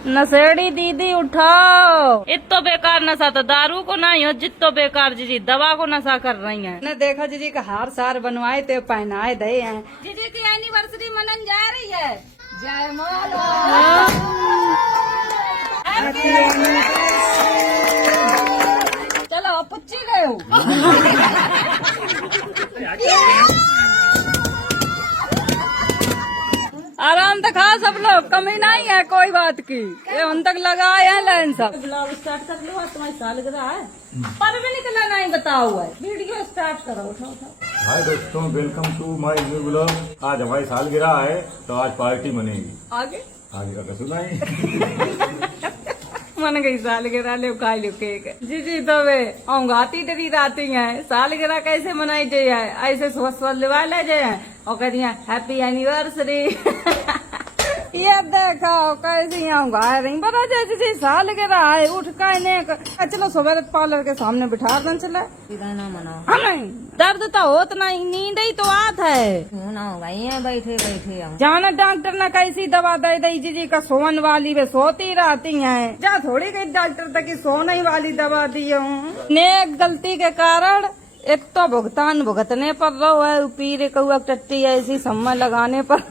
नशेड़ी दीदी उठाओ, इतो बेकार नशा तो दारू को नहीं हो जितो बेकार जीजी दवा को नशा कर रही है। ने देखा जीजी का हार सार बनवाए थे पहनाए दे हैं। जीजी की एनिवर्सरी मनन जा रही है। जय माला। चलो पुच्ची गए हो। आराम से खाओ सब लोग, कमी नहीं है कोई बात की। ये उन तक लगाए हैं लाइन सब। ब्लॉग स्टार्ट कर लो, तुम्हारी सालगिरह है पर भी निकला नहीं बताओ हुआ है। वीडियो स्टार्ट करो, उठाओ उठाओ। हाय दोस्तों, welcome to my new blog. आज हमारी सालगिरह है तो आज पार्टी मनेगी। आगे आगे का सुना ही। मन गई सालगिरह, ले खा लो केक। जी तो वे औंगाती डरी रहती हैं। सालगिरह कैसे मनाई जाए, ऐसे स्वस्थ लिवा ले जाए और कह दिया हैप्पी एनिवर्सरी। ये देखो कैसी गा रही बता जैसे सालगिरह है। उठ कर चलो सुबह पार्लर के सामने बिठा दें। चले ना मनाओ। हाँ नहीं, दर्द तो होता नहीं, नींद ही तो आत है। ना होगा ये बैठे बैठे जाना डॉक्टर ने कैसी दवा दे दी जीजी का सोन वाली वे सोती रहती हैं। जा थोड़ी गई डॉक्टर तक की सोने वाली दवा दी हूँ। नेक गलती के कारण एक तो भुगतान भुगतने पर रहो है, पीरे कौआ टट्टी ऐसी सम्मा लगाने पर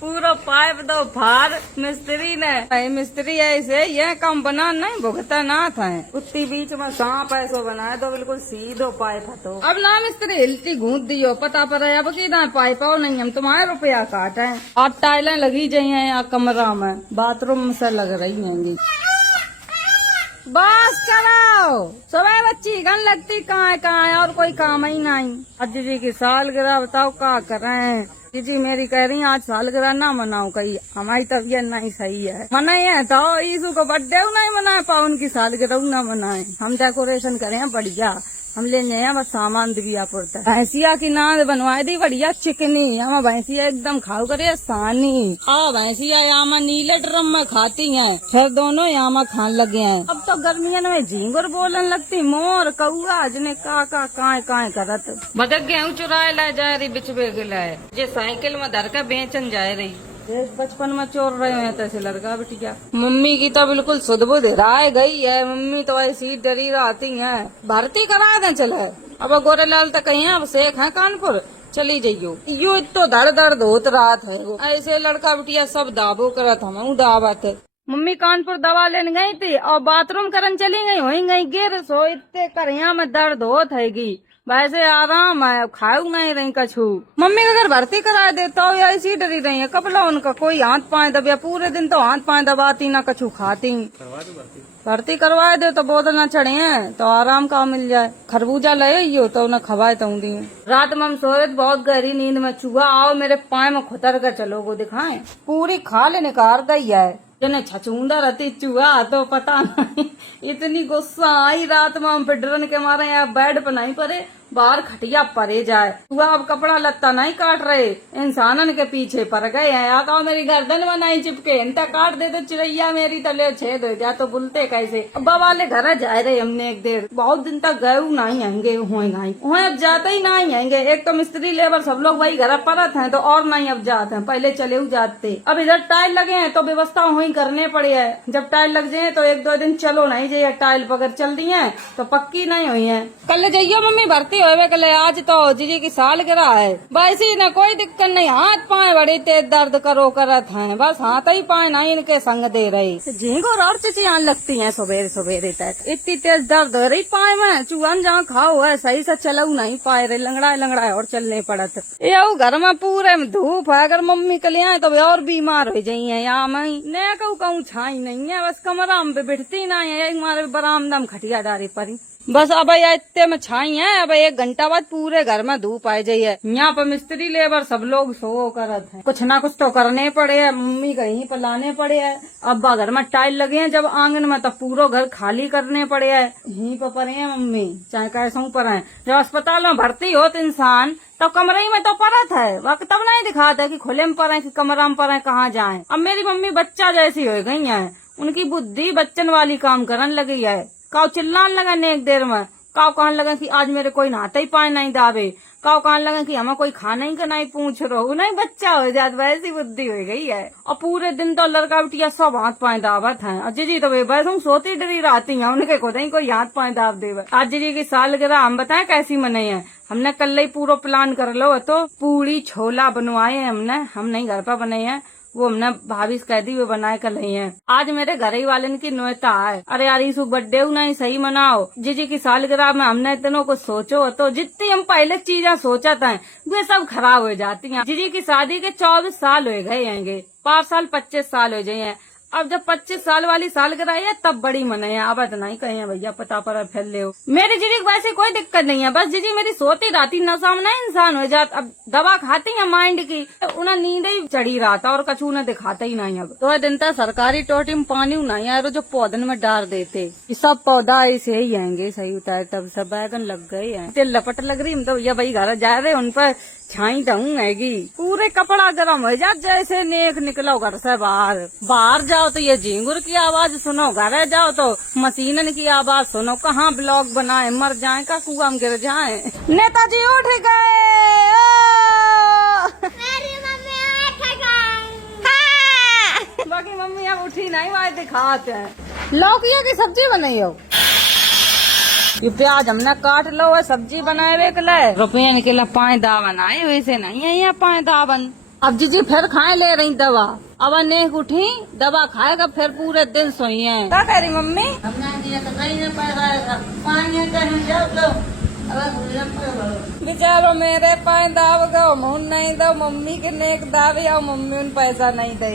पूरा पाइप दो फार मिस्त्री ने। मिस्त्री ऐसे ये काम बना नहीं भुगता ना था। उतनी बीच में सांप ऐसो बनाए तो बिल्कुल सीधो पाइप तो अब ना मिस्त्री हिलती घूट दियो पता पर है अब की ना पाइप और नहीं। हम तुम्हारे रुपया काटे और टाइलें लगी जाइए यहाँ कमरा में, बाथरूम से लग रही हैं। बस कराओ, सुबह बच्ची गन लगती कहाँ है और कोई काम ही नहीं। आज जी की सालगिरह बताओ क्या कर रहे हैं। जी मेरी कह रही आज सालगिरह ना मनाओ, कहीं हमारी तबीयत नहीं सही है। मनाए है तो यीशु को बर्थडे नहीं मनाए पाओ, उनकी सालगिरह ना मनाए। हम डेकोरेशन करें बढ़िया, हम लेने हैं बस सामान दिया पड़ता है। भैंसिया की नाद बनवाई दी बढ़िया चिकनी, हम भैंसिया एकदम खाओ करे सानी। हाँ भैंसिया यहाँ नीले ड्रम में खाती हैं, फिर दोनों यहाँ खान लगे हैं। अब तो गर्मियों में झींगुर बोलन लगती, मोर कौआ जने काय करत। बदक गेहूँ चुराए ला जा रही बिचबे गिलाए, जे साइकिल में धर के बेचन जा रही। बचपन में चोर रहे हैं तैसे लड़का बिटिया। मम्मी की तो बिल्कुल सुध बुध राय गई है। मम्मी तो ऐसी डरी रहती है। भर्ती करा दें चले। अब गोरेलाल तक कहीं अब शेख है कानपुर, चली जाइयो। यो इतो धड़ धड़ होत रात है। ऐसे लड़का बिटिया सब दाबो करत हम दावत। मम्मी कानपुर दवा लेने गई थी और बाथरूम करन चली गई, वही गई गिर सो इतने करिया में दर्द होत है। वैसे आराम है, खाऊ नहीं रही कछू। मम्मी का अगर भर्ती करा देता हो या ऐसी डरी रही है कपला उनका कोई हाथ पाए दबिया, पूरे दिन तो हाथ पाए दबाती ना कछू खाती। भर्ती करवा दे तो बोतल न चढ़े हैं तो आराम का मिल जाए। खरबूजा ले तो उन्हें खवाए तो दी। रात में हम सोए बहुत गहरी नींद में, चूहा आओ मेरे पाए में खुतर कर चलो वो दिखाए, पूरी खा ले निकाल गई है। जने छछूंदा रहती चूहा तो पता नहीं। इतनी गुस्सा आई रात में, हम डरन के मारे यहाँ बेड पर नहीं पड़े, बाहर खटिया परे जाए। चूहा अब कपड़ा लत्ता नहीं काट रहे, इंसानन के पीछे पड़ गए हैं। या तो मेरी गर्दन में नहीं चिपके, इनता काट दे तो चिड़ैया मेरी तले छेद हो गया तो बुलते कैसे। अब वाले घर जाए रहे हमने एक देर, बहुत दिन तक गए नहीं आएंगे वहाँ अब जाते ही नहीं आएंगे। एक तो मिस्त्री लेबर सब लोग वही घर परत हैं तो और नहीं अब जाते हैं, पहले चले जाते। अब इधर टाइल लगे हैं तो व्यवस्था वही करने पड़े है। जब टाइल लग जाए तो एक दो दिन चलो नहीं जाइए, टाइल पकड़ चल दी है तो पक्की नहीं हुई है। कल जाइयो मम्मी भर्ती होवे कले, आज तो जीजी की सालगिरह है। वैसे न कोई दिक्कत नहीं, हाथ पाए बड़े तेज दर्द करो करत हैं, बस हाथ ही पाए नहीं इनके संग दे रही। झींगुर और चिचियान लगती हैं सवेरे सवेरे तक, इतनी तेज दर्द हो रही पाए में। चूहन जहाँ खाओ है सही से चलऊ नहीं पाए रहे, लंगड़ा और चलने पड़त। ये घर में पूरे में धूप है, अगर मम्मी के लिए आए तो और बीमार हो जाइए। यहाँ मैं न कहूँ छाई नहीं है, बस कमरा में बैठती नहीं है, हमारे बरामदा में खटिया डारी पड़ी बस। अब इतने में छाई है, अब 1 घंटा बाद पूरे घर में धूप आ जाइए। यहाँ पर मिस्त्री लेबर सब लोग सो करत है, कुछ ना कुछ तो करने पड़े है, मम्मी कहीं पर लाने पड़े है। अब घर में टाइल लगे हैं जब आंगन में तो पूरा घर खाली करने पड़े है। यहीं पर पड़े हैं मम्मी, चाहे कैसा पर है। जब अस्पताल में भर्ती हो तो इंसान तो कमरे में तो परत है, वक्त तब नहीं दिखाता कि खुले में पर है कि कमरा में पर है, कहाँ जाए। अब मेरी मम्मी बच्चा जैसी हो गई है, उनकी बुद्धि बच्चन वाली काम करने लगी है। काव चिल्लाने लगा ने एक देर में, काव कहने लगा कि आज मेरे कोई नहाते ही पाए नहीं दावे। कान लगे कि हमें कोई खाना ही का नहीं पूछ रहो, नहीं बच्चा हो जात, वैसी बुद्धि हो गई है। और पूरे दिन तो लड़का बिटिया सब हाथ पाए दावत है। और जीजी तो बस हम सोती डरी रहती हैं, उनके खुद ही कोई हाथ पाए दाव देवे। आज जीजी की सालगिरह हम बताएं कैसी मनाई है। हमने कल ही पूरा प्लान कर लो, तो पूरी छोला बनवाए हैं हमने, हम नहीं घर पर बनाए हैं, वो हमने भाभी से कह दी वो बनाए कर रही है। आज मेरे घर ही वाले की न्योता है। अरे यार इस बर्थडे नहीं सही मनाओ, जीजी की सालगिरह में हमने इतनों को सोचो, तो जितनी हम पहले चीजें सोचा था वे सब खराब हो जाती हैं। जीजी की शादी के 24 साल हो गए हैंगे, 5 साल 25 साल हो जाए हैं। अब जब 25 साल वाली सालगिरह है तब बड़ी मनाए, अब तो नहीं कहे भैया पता पर फैल ले हो। मेरी जीजी को वैसे कोई दिक्कत नहीं है, बस जीजी मेरी सोती राती नशा में नहीं इंसान हो जाता। अब दवा खाती है माइंड की, उन्हें नींद ही चढ़ी रहा था और कछु उन्हें दिखाता ही नहीं। अब तो दिन तक सरकारी टोटी में पानी नहीं आया, जो पौधन में डाल देते ये सब पौधा ऐसे ही आएंगे सही उतार, तब सब बैगन लग गए हैं। तेल लपट लग रही तो भैया भाई घर जा रहे उन पर छाई रहूंगी, पूरे कपड़ा गर्म हो जात जैसे नेक निकलो घर से बाहर। बाहर जाओ तो ये झींगुर की आवाज सुनो, घर जाओ तो मशीनन की आवाज सुनो। कहाँ ब्लॉग बनाए, मर जाए का कुआं में गिर जाए। नेताजी उठ गए, मेरी मम्मी उठ गई। बाकी मम्मी अब उठी नहीं, वाय दिखाते हैं। लौकिया की सब्जी बनाई हो, ये प्याज हमने काट लो है, सब्जी बनाए वे के लिए रुपये निकला 5 दावन आए, वैसे नहीं है यहाँ 5 दावन। अब जीजी फिर खाए ले रही दवा, अब नेक उठी दवा खाएगा फिर पूरे दिन सोई है। क्या कह रही मम्मी? बेचारो मेरे 5 दाव गो मुन नहीं दो, मम्मी के नेक दावे और मम्मी उन पैसा नहीं दे।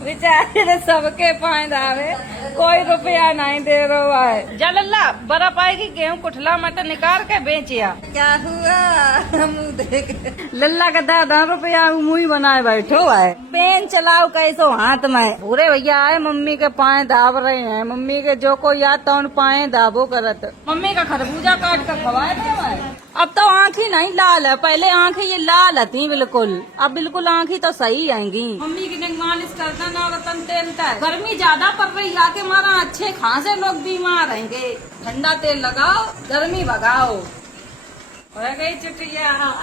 बेचारे सबके 5 दावे, कोई रुपया नहीं दे रहा है। जल्ला बर्फ आएगी, गेहूँ कुठला मटर निकाल के बेचिया। क्या हुआ मुँह देख, लल्ला का 10 रुपया मुँह बनाए बैठो है। पेन चलाओ कैसो हाथ में, पूरे भैया आए मम्मी के 5 दाब रहे हैं। मम्मी के जो कोई याद तो उन 5 दाबो करत। मम्मी का खरबूजा काट कर खवाए थे। अब तो आँखें नहीं लाल है, पहले आँखें ये लाल थी बिल्कुल, अब बिल्कुल आँखें तो सही आएंगी। मम्मी की मालिश करना ना रतन तेल का, गर्मी ज्यादा पड़ रही आके मारा अच्छे खासे लोग बीमार रहेंगे। ठंडा तेल लगाओ, गर्मी भगाओ। हो गई चुटिया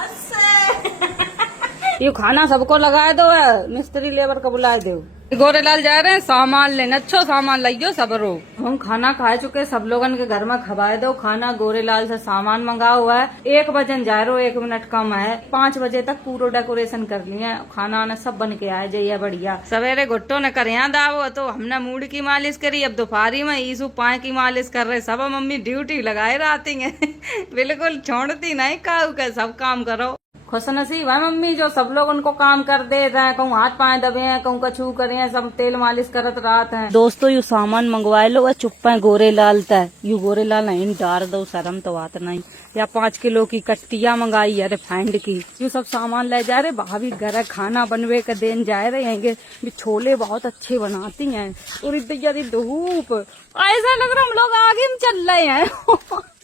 ये खाना सबको लगाए दो, मिस्त्री लेबर को बुलाए दो। गोरेलाल जा रहे हैं सामान लेने, अच्छो सामान लाइयो सबरो। हम खाना खा चुके, सब लोगन के घर में खवाए दो खाना। गोरेलाल से सामान मंगा हुआ है, 1 बजे जा रहे हो, 1 मिनट कम है, 5 बजे तक पूरा डेकोरेशन कर लिया, खाना आना सब बन के आए जाइए बढ़िया। सवेरे गुट्टो ने कर यहाँ दावो तो हमने मूड की मालिश करी, अब दोपहरी में ईसु पाए की मालिश कर रहे। सब मम्मी ड्यूटी लगाए रहती है बिल्कुल छोड़ती नहीं, काऊ के सब काम करो। खुश नसीब है मम्मी जो सब लोग उनको काम कर दे रहे हैं, कहूँ हाथ पाए दबे हैं, कहूँ कछू करे हैं, सब तेल मालिश करत रात है। दोस्तों यू सामान मंगवाए लो, चुप है गोरेलाल तय, यू गोरेलाल नहीं डार दो, शर्म तो बात नहीं। या 5 किलो की कट्टिया मंगाई है रिफाइंड की, यू सब सामान ले जा रहे। भाभी घर खाना बनवे के देन जा रहे हैं, छोले बहुत अच्छे बनाती हैं। और इतनी धूप ऐसा लग रहा हम लोग आगे में चल रहे हैं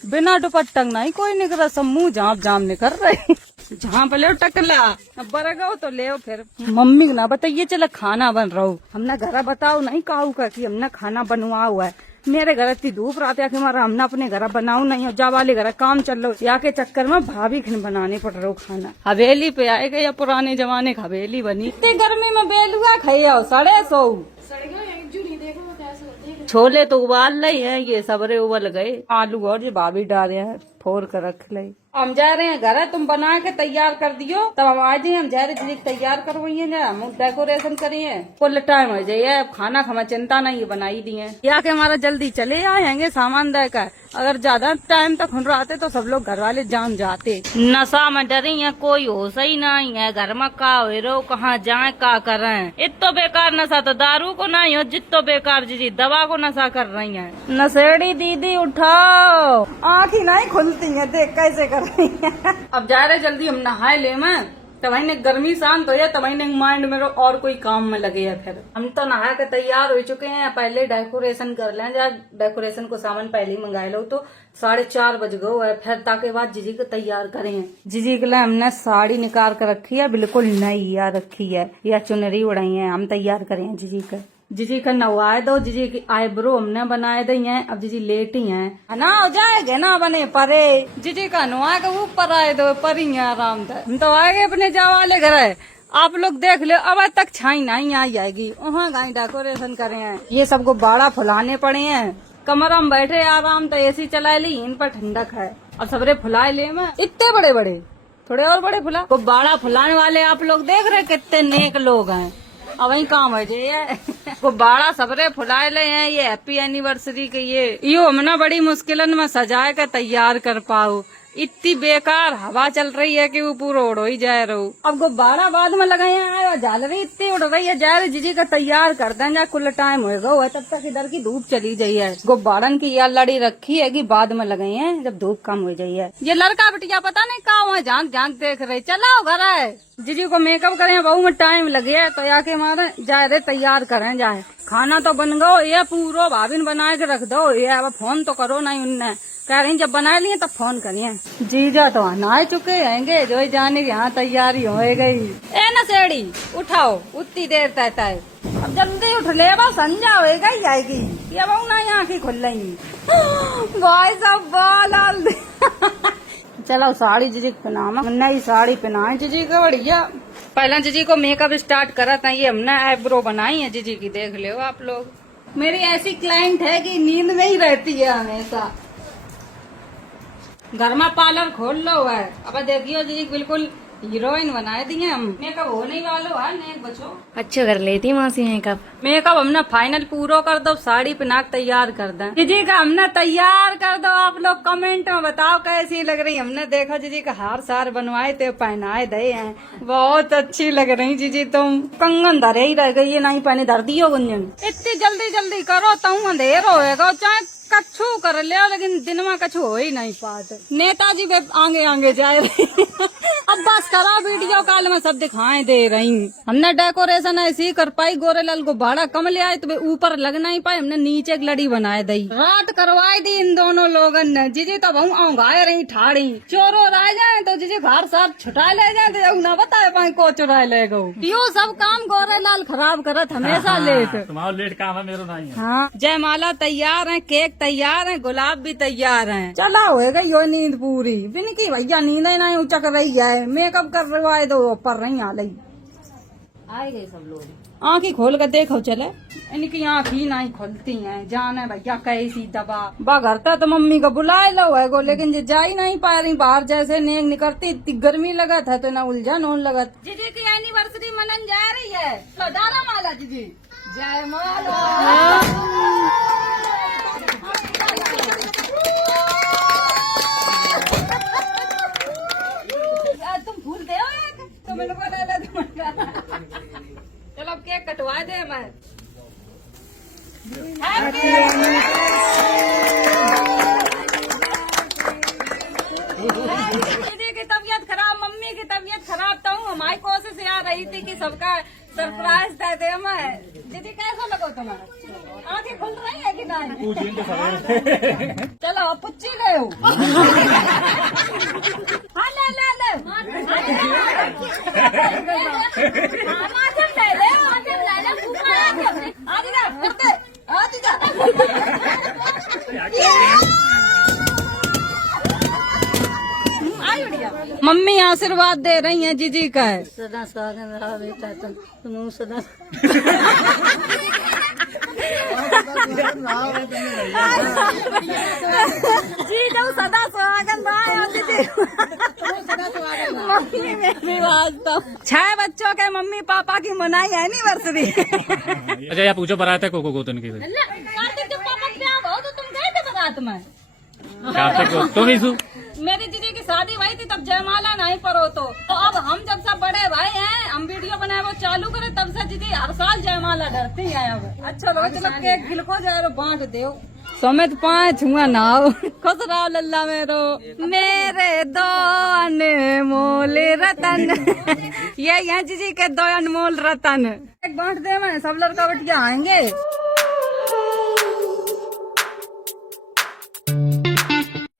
बिना दुपट्टा नहीं कोई निकल, सब मुँह जाम जाम निकल रहे। जहाँ पे ले टकला अब बरगाओ तो ले फिर। मम्मी ना बताइए चला खाना बन रहा हूँ, हमने घर बताओ नहीं काऊ का कि हमने खाना बनवा हुआ है। मेरे घर इतनी धूप रात है कि हमारा हमने अपने घर बनाऊ नहीं, जा वाले घर काम चल रहा या के चक्कर में भाभी खन बनाने पड़ रहा खाना। हवेली पे आएगा या पुराने जमाने की हवेली बनी, इतनी गर्मी में बेलुआ खाइए 150। छोले तो उबाल रही है, ये सबरे उबल गए, आलू और जो भाभी डाले हैं फोड़ कर रख ले। हम जा रहे हैं घर, तुम बना के तैयार कर दियो, तब हम आ जाए। हम जा रहे हैं तैयार करवाइए ना, हम डेकोरेशन करिए, फुल टाइम हो जाइए। खाना खाना चिंता नहीं बनाई दिए, या के हमारा जल्दी चले आएंगे सामान देकर। अगर ज्यादा टाइम तक हुन रहते तो सब लोग घर वाले जान जाते। नशा में डरी है, कोई होश ही नहीं है, घर में का हो रो, कहाँ जाए का करें। इतो बेकार नशा तो दारू को नहीं हो, जितो बेकार जीजी दवा को नशा कर रही है। नशेड़ी दीदी उठाओ, आँख ही नहीं खुलती है, देख कैसे कर रही है। अब जा रहे जल्दी हम नहाए ले मैं, तब ने गर्मी शांत हो जाए, तब ने माइंड में और कोई काम में लगे है। फिर हम तो नहा के तैयार हो चुके हैं, पहले डेकोरेशन कर लें। जा डेकोरेशन को सामान पहले ही मंगा लो, तो 4:30 बज गए है। फिर ताके बाद जीजी को तैयार करें। जीजी के लिए हमने साड़ी निकाल कर रखी है, बिल्कुल नई या रखी है, या चुनरी उड़ाई है, हम तैयार करें जीजी का। जीजी का नवाए दो, जीजी की आईब्रो हमने बनाए दी हैं, अब जीजी लेटी हैं ना, हो जाएगा ना बने परे। जीजी का नवा के ऊपर आए दो, पर ही आराम से हम तो आएंगे अपने जावाले घर है। आप लोग देख लो, अब तक छाई नहीं आई जाएगी, वहाँ गाय डेकोरेशन करे हैं, ये सब गुब्बारा फुलाने पड़े हैं, कमरा में बैठे आराम तो एसी चला ली, इन पर ठंडक है, अब सबरे फुलाए ले मैं इतने बड़े बड़े, थोड़े और बड़े फुला गुब्बारा फुलाने वाले आप लोग देख रहे कितने नेक लोग हैं। अब वही काम है ये गुब्बारा सबरे फुलाए ले हैं, ये हैप्पी एनिवर्सरी के ये हमने बड़ी मुश्किलन में सजाए के तैयार कर पाओ, इतनी बेकार हवा चल रही है कि वो पूरा उड़ ही जाए रहो। अब गुब्बारा बाद में लगाए हैं, झालरी इतनी उड़ रही है, जा रही जीजी का तैयार कर दें, जा कुल टाइम हो गो तब तक इधर की धूप चली जाई है। गुब्बारन की यह लड़ी रखी है कि बाद में लगाए हैं जब धूप कम हो जाई है। ये लड़का बिटिया पता नहीं कहाँ है, झांक झांक देख रहे, चलाओ घर है। जीजी को मेकअप करें बहू में टाइम लगे है, तो आके मारे जाए रे तैयार करें जाए। खाना तो बन गो, ये पूरा भाभी बना के रख दो, ये अब फोन तो करो नहीं, उनने कह रही जब बना लिए तब फोन करिए। जीजा तो नहा चुके हैंगे, जो जाने की यहाँ तैयारी हो गई। ए न सेड़ी उठाओ, उतनी देर तक है, अब जल्दी उठ ले, बस संजा होएगा ही आएगी, ये बहु ना यहाँ की खुल रही भाई सब बाल चलो साड़ी जीजी पहना, नई साड़ी पहनाए जीजी को बढ़िया। पहले जीजी को मेकअप स्टार्ट करा था, ये हमने आईब्रो बनाई है जीजी की, देख लो आप लोग। मेरी ऐसी क्लाइंट है कि नींद में ही रहती है हमेशा। घर में पार्लर खोल लो है, अब देखियो जी बिल्कुल हीरोइन बनाए दिए हम। मेकअप होने वालो है नेक बचो, अच्छा कर लेती मासी मेकअप। मेकअप हमने फाइनल पूरा कर दो, साड़ी पहना तैयार कर दें। जीजी का हमने तैयार कर दो, आप लोग कमेंट में बताओ कैसी लग रही। हमने देखा जीजी का हार सार बनवाए थे, पहनाए दे हैं, बहुत अच्छी लग रही जीजी। तुम कंगन धरे ही रह गई है, नहीं पहने धर दियो गुंजन। इतनी जल्दी जल्दी करो तो अंधेर होएगा, चाहे कछु कर ले, लेकिन दिन में कछु हो ही नहीं पाते। नेताजी पे आगे आगे जाए अब बस करा, वीडियो कॉल में सब दिखाए दे रही। हमने डेकोरेशन ऐसी कर पाई, गोरेलाल को भाड़ा कम ले आए तो ऊपर लग नहीं पाए, हमने नीचे एक लड़ी बनाए दी, रात करवाई दी इन दोनों लोगन ने। जीजी तो बहु आंगाए रही ठाड़ी, चोरो रह जाए तो जीजी घर साथ छुटा ले जाए, तो न बताए पाए को चुराए ले गो। यो सब काम गोरेलाल खराब करत हमेशा लेट। तुम्हारा लेट काम है, मेरा नहीं है। हाँ, जयमाला तैयार है, केक तैयार है, गुलाब भी तैयार है। चला होएगा यो नींद पूरी, बिनकी भैया नींद ही नहीं उचक रही है, मेकअप करवाए दो पर नहीं आ रही। आए गए सब लोग, आँखें खोल कर देखो चले, इनकी आँख ही नहीं खुलती हैं। जाने भैया कैसी दबा बाघरता तो मम्मी को बुलाए लो है गो, लेकिन जे जा ही नहीं पा रही बाहर, जैसे नेक निकलती इतनी गर्मी लगा था तो न उलझन होने लगा। जीजी की एनिवर्सरी मनन जा रही है, तो डाला माला जीजी, जय माला। तुम फूल दे तो मेरे को ले ले, चलो अब केक कटवा दे। मैं दीदी की तबीयत खराब, मम्मी की तबीयत खराब, तो हमारी कोशिश आ रही थी कि सबका सरप्राइज दे दे। मैं दीदी कैसा लगो तुम्हारा, आंखें खुल रही है कि नहीं? चलो अब पुच्ची गए हो। हाँ ले ले ले, मम्मी आशीर्वाद दे रही हैं जीजी का है। सदा सुहागन रहा बेटा, तुम सदा जी जो सदा सुहागन रहा दीदी। मम्मी मेरी वास्तव 6 बच्चों के मम्मी पापा की मनाई एनिवर्सरी। अच्छा या पूछो बारात है को गोतन की, कार्तिक जब पापा क्या हो तो तुम गए थे बारात में? कार्तिक को तुम ही सु मेरी दीदी की शादी हुई थी तब जयमाला नहीं परो, तो अब हम जब सब बड़े भाई हैं, हम वीडियो बनाए वो चालू करे, तब से दीदी हर साल जयमाला डरती है। अब अच्छा लो चलो केक गिलको जाए बांट दो, समेत 5 हुआ ना हो। खुश रहो लल्ला मेरे 2 अनमोल रतन। ये यहाँ जीजी के 2 अनमोल रतन, एक बांट दे, मैं सब लड़का बटिया आएंगे।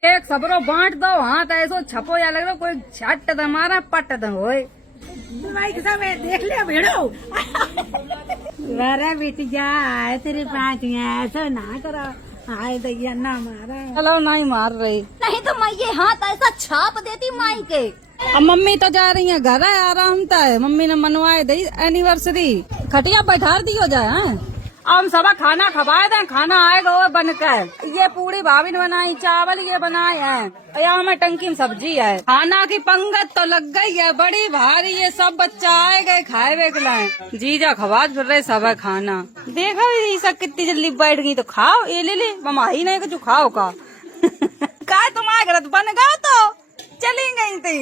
एक सबरो बांट दो, हाथ ऐसो छपो या लग रहा कोई छट दमारा पट द होए। देख ले भेड़ो तुम्हारा बिटिया आए तेरे पास ऐसा ना करो आए दैया ना मारा चलो नहीं मार रही। नहीं तो मैं ये हाथ ऐसा छाप देती माई के। अब मम्मी तो जा रही है घर है आराम है। मम्मी ने मनवाए दी एनिवर्सरी, खटिया बैठा दियो जाए हैं। अब हम सब खाना खवाए दें, खाना आएगा वो बनकर। ये पूरी भाभी ने बनाई, चावल ये बनाए हैं, यहाँ में टंकी में सब्जी है। खाना की पंगत तो लग गई है बड़ी भारी। ये सब बच्चा आए गए खाए वे लाए, जीजा खवा फिर रहे सब है खाना। देखो ये सब कितनी जल्दी बैठ गई, तो खाओ ये ले ममा ही नहीं कुछ खाओ का का तुम्हारे घर बन गया तो चली गई थी।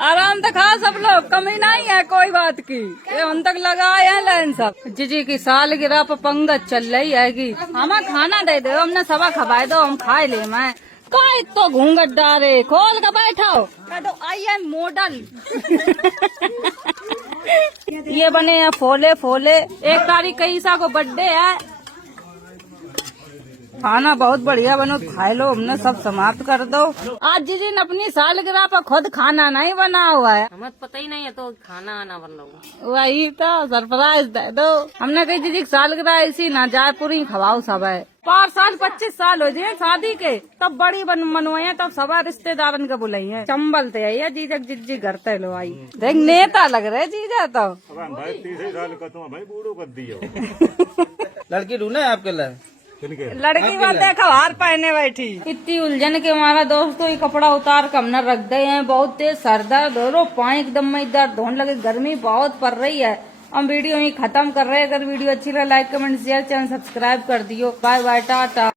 आराम से खा सब लोग, कमी नहीं है कोई बात की। ये हम तक लगाए हैं लाइन सब। जीजी की सालगिरह पर पंगत चल रही है कि हमें खाना दे दो, हमने सबा खवाए दो, हम खाए ले। मैं कोई तो घूंघट डारे खोल कर बैठो, कह दो आई एम मॉडल। ये बने हैं फोले फोले। 1 तारीख ईसा को बर्थडे है। खाना बहुत बढ़िया बनो, खाए लो, हमने सब समाप्त कर दो। आज जीजी ने अपनी सालगिरह पर खुद खाना नहीं बना हुआ है, हमें पता ही नहीं है तो खाना आना बन वही तो सरप्राइज दे दो। हमने कही दीदी सालगिरह ऐसी ना जाए, पूरी खवाओ सब है। 5 साल 25 साल हो जाए शादी के, तब बड़ी मनवाई तब सब रिश्तेदारन के बुलाई है। चंबल थे ये जीजा जिज्जी घर ते लो आई। देख नेता लग रहे जीजा तो। भाई 30 साल का तुम भाई बूढ़ो कर दियो। लड़की ढूंढे आपके लिए? लड़की बातें खवार पहने बैठी। इतनी उलझन के हमारा दोस्तों ये कपड़ा उतार कर हमने रख दे हैं। बहुत तेज सर दर्द हो रो, पाँव एकदम में दर्द होने लगे, गर्मी बहुत पड़ रही है। हम वीडियो यही खत्म कर रहे हैं। अगर वीडियो अच्छी लगे like comment share, channel subscribe कर दियो। Bye bye Tata.